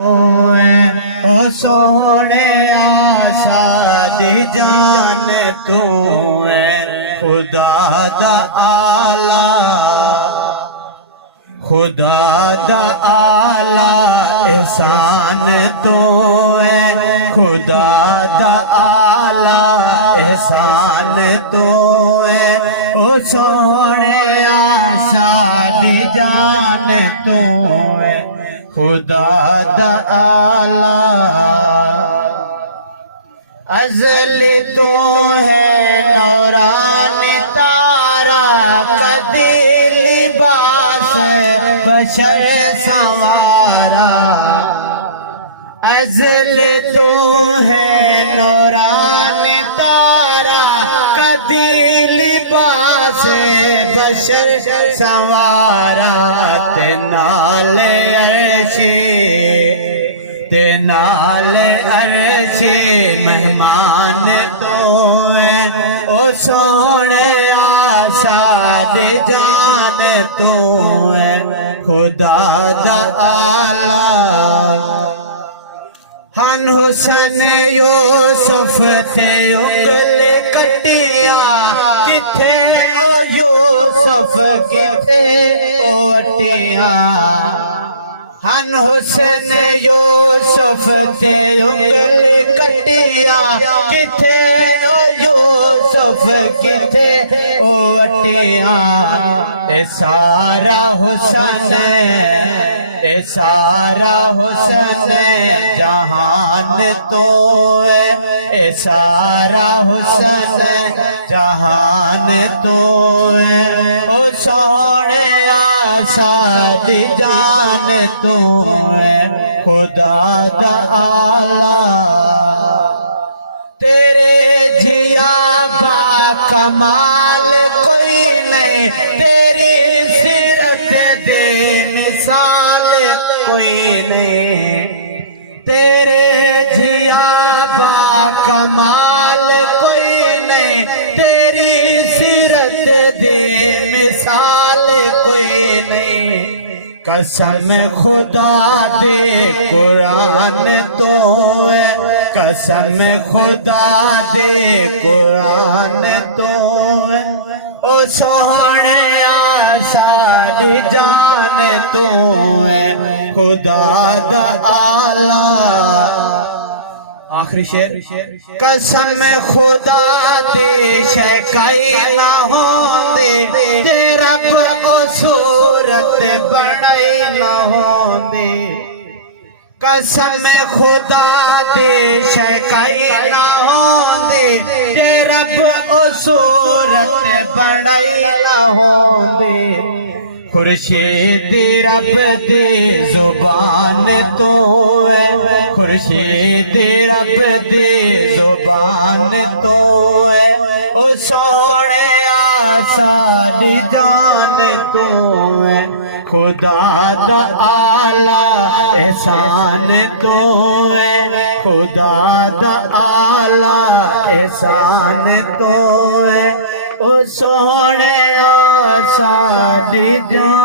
او سونے ساڈی جان تو ہے خدا دا آلہ، خدا دا آلہ احسان تو ہے خدا دا آلہ احسان تو ہے او سونے ساڈی جان تو ہے خدا دا آلہ، ازلی تو ہے نوران تارا کدی لباس بشر سوارا، ازلی تو ہے نوران تارا کدی لباس بشر سوارا، نال نال عرش مہمان تو ہے او سونے ساڈی جان تو ہے خدا دا آلہ، ہن حسن یوسف تے انگل کٹیا کتھے یوسف کتھے اوٹیا، ہن حسن یوسف تے انگل کٹیا کتھے یوسف کتھے اوٹیا، اے سارا حسن اے سارا حسن جہان تو ہے اے سارا حسن جہان تو ہے او سونے ساڈی جان تو ہے خدا دا آلہ، تیرے جھیا با کمال کوئی نہیں، تیری سیرت دے مثال کوئی نہیں، تیرے جھیا با کمال کوئی نہیں، تیری سیرت دی مثال کوئی نہیں، قسم خدا دے قرآن تو ہے قسم خدا دے قرآن تو ہے او سونے ساڈی جان تو ہے خدا دا آلہ، آخری شعر، قسم خدا دی شے کئی نہ ہوندی تے رب او صورت بڑائی نہ ہوندی، قسم خدا دی شے کئی نہ ہوندی تے رب او صورت بڑائی نہ ہوندی، خورشید رب دی زبان تو ہے خورشید رب دی زبان تو ہے او سونے ساڈی جان تو ہے خدا دا آلہ احسان تو ہے خدا دا آلہ احسان تو ہے او سونے ساڈی جان